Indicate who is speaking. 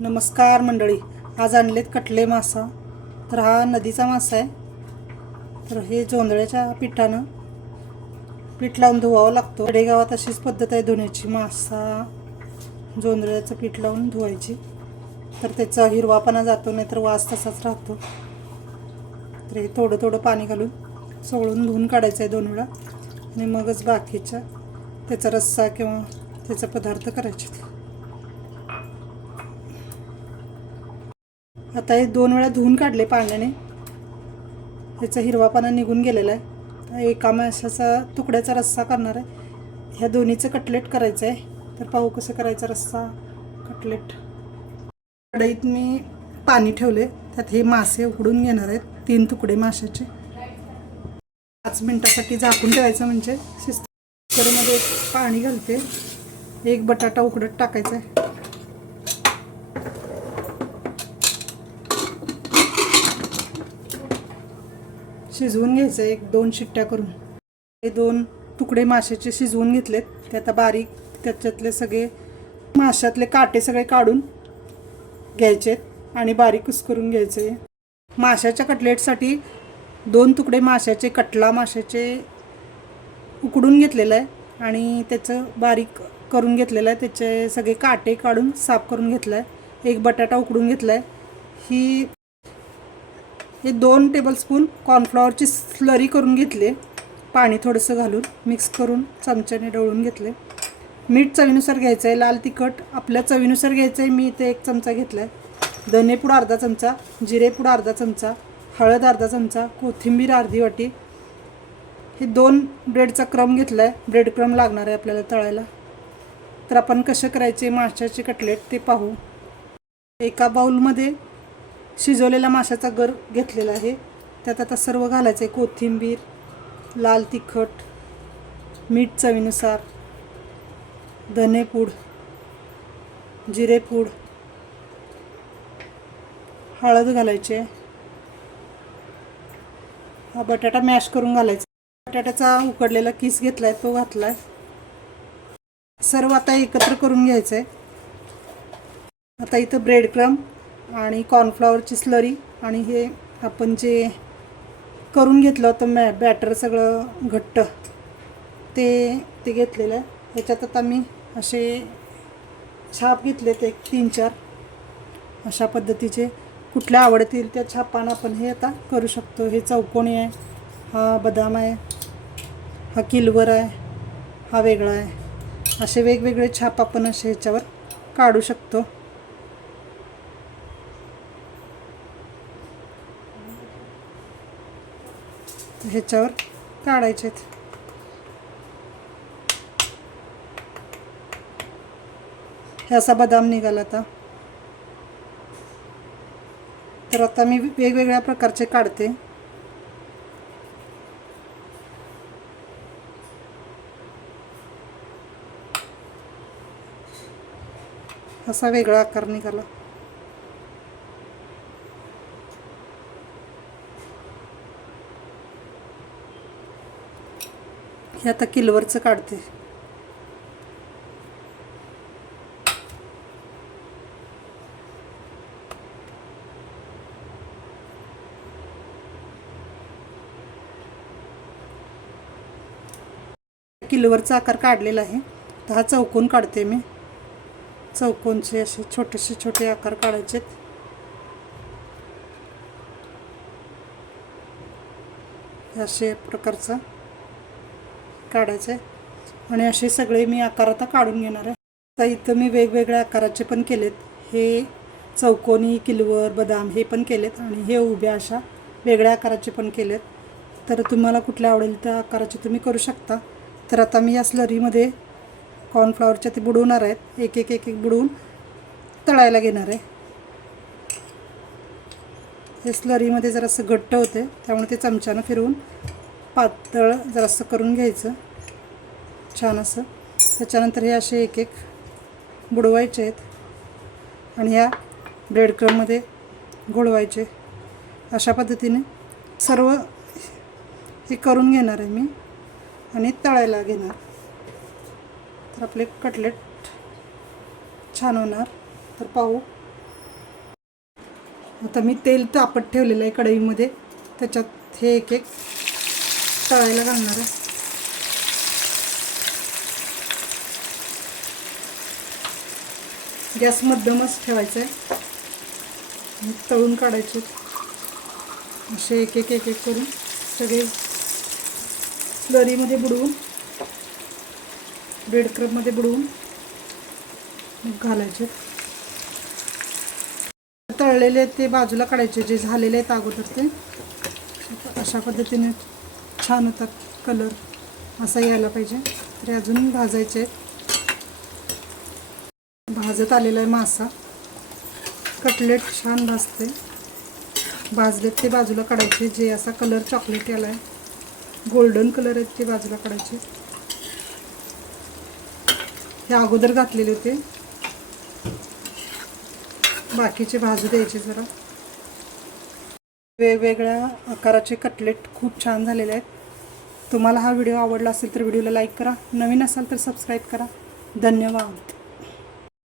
Speaker 1: नमस्कार मंडळी. आज आणलेत कटले मासा. तर हा नदीचा मासा आहे. तर हे जोंधळ्याच्या पिठानं पीठ लावून धुवावं लागतो. खेडेगावात अशीच पद्धत आहे धुण्याची. मासा जोंधळ्याचं पीठ लावून धुवायची. तर त्याचा हिरवापणा जातो नाही तर वास तसाच राहतो. तर हे थोडं थोडं पाणी घालून सोळून धुवून काढायचं आहे दोन वेळा. आणि मगच बाकीच्या त्याचा रस्सा किंवा त्याचा पदार्थ करायचे. आता हे दोन वेळा धुवून काढले पाण्याने. ह्याचा हिरवापणा निघून गेलेला आहे. आता एका माशाचा तुकड्याचा रस्सा करणार आहे. ह्या दोन्हीचं कटलेट करायचं आहे तर पाहू कसं करायचा रस्सा कटलेट. कढईत मी पाणी ठेवले त्यात हे मासे उकडून घेणार आहेत. तीन तुकडे माशाचे. पाच मिनटासाठी झाकून ठेवायचं म्हणजे शिस्त कुकरमध्ये पाणी घालते. एक बटाटा उकडत टाकायचा आहे. शिजवून घ्यायचं एक दोन शिट्ट्या करून. हे दोन तुकडे माशाचे शिजवून घेतलेत. ते आता बारीक त्याच्यातले सगळे माशातले काटे सगळे काढून घ्यायचेत आणि बारीक कुस्करून घ्यायचे. माशाच्या कटलेटसाठी दोन तुकडे माशाचे कटला माशाचे उकडून घेतलेलं आहे आणि त्याचं बारीक करून घेतलेलं आहे. त्याचे सगळे काटे काढून साफ करून घेतलं आहे. एक बटाटा उकडून घेतला आहे. ही हे दोन टेबलस्पून कॉर्नफ्लॉवरची स्लरी करून घेतले. पाणी थोडंसं घालून मिक्स करून चमच्याने डवळून घेतले. मीठ चवीनुसार घ्यायचं आहे लाल तिखट. आपल्या चवीनुसार घ्यायचं आहे मी इथे एक चमचा घेतला आहे धनेपूड अर्धा चमचा जिरेपूड अर्धा चमचा हळद अर्धा चमचा कोथिंबीर अर्धी वाटी. हे दोन ब्रेडचा क्रम घेतला आहे ब्रेड क्रम लागणार आहे आपल्याला तळायला. तर आपण कसे करायचे माशाचे कटलेट ते पाहू. एका बाऊलमध्ये शिजवलेला माशाचा गर घेतलेला आहे. त्यात आता सर्व घालायचं आहे कोथिंबीर लाल तिखट मीठ चवीनुसार धनेपूड जिरेपूड हळद घालायचे. हा बटाटा मॅश करून घालायचा. बटाट्याचा उकडलेला किस घेतला आहे तो घातला आहे सर्व आता एकत्र करून घ्यायचं आहे आता इथं ब्रेड क्रम आणि कॉर्नफ्लॉवरची स्लरी आणि हे आपण जे करून घेतलं होतं मॅ बॅटर सगळं घट्ट ते ते घेतलेलं आहे. ह्याच्यात आता मी असे छाप घेतले एक तीन चार अशा पद्धतीचे. कुठल्या आवडतील त्या छापानं आपण हे आता करू शकतो. हे चौकोनी आहे हा बदाम आहे हा किलवर आहे हा वेगळा आहे. असे वेगवेगळे छाप आपण असे ह्याच्यावर काढू शकतो. ह्याच्यावर काढायचे हे असा बदाम निघाला आता. तर आता मी वेगवेगळ्या प्रकारचे काढते. असा वेगळा आकार निघाला. हे आता किलवरचं काढते. किलवरचा आकार काढलेला आहे. तर हा चौकोन काढते मी. चौकोनचे असे छोटेसे छोटे आकार काढायचेत. असे प्रकारचं. काढायचं आहे आणि असे सगळे मी आकार आता काढून घेणार आहे. तर इथं मी वेगवेगळ्या आकाराचे पण केलेत. हे चौकोनी किलवर बदाम हे पण केलेत. आणि हे उभ्या अशा वेगळ्या आकाराचे पण केलेत. तर तुम्हाला कुठल्या आवडेल त्या आकाराचे तुम्ही करू शकता. तर आता मी या स्लरीमध्ये कॉर्नफ्लॉवरच्या ते बुडवणार आहेत. एक एक एक एक बुडवून तळायला घेणार आहे. हे स्लरीमध्ये जरासं घट्ट होते त्यामुळे ते चमच्यानं फिरवून पातळ जरासं करून घ्यायचं. छान असं. त्याच्यानंतर हे असे एक एक बुडवायचे आहेत. आणि ह्या ब्रेड क्रममध्ये घोळवायचे. अशा पद्धतीने सर्व हे करून घेणार आहे मी आणि तळायला घेणार. तर आपले कटलेट छान होणार. तर पाहू. आता मी तेल तापत ठेवलेलं आहे कढईमध्ये. त्याच्यात हे एक एक तळायला घालणार आहे. गॅस मध्यमच ठेवायचा आहे तळून काढायचे. असे एक एक एक एक करून सगळे स्लरीमध्ये बुडवून ब्रेड क्रबमध्ये बुडवून मग घालायचे. तळलेले ते बाजूला काढायचे जे झालेले आहेत अगोदर ते. अशा पद्धतीने छान होतात कलर असा यायला पाहिजे. तरी अजून भाजायचे आहेत. भाजत आलेला आहे मासा. कटलेट छान भाजते. भाजलेत ते बाजूला काढायचे. जे असा कलर चॉकलेट याला आहे. गोल्डन कलर आहेत ते बाजूला काढायचे. हे अगोदर घातलेले होते. बाकीचे भाजू द्यायचे जरा. वेगवेगळ्या आकाराचे कटलेट खूप छान झालेले आहेत. तुम्हाला हा व्हिडिओ आवडला असेल तर व्हिडिओला लाईक करा. नवीन असाल तर सबस्क्राईब करा. धन्यवाद.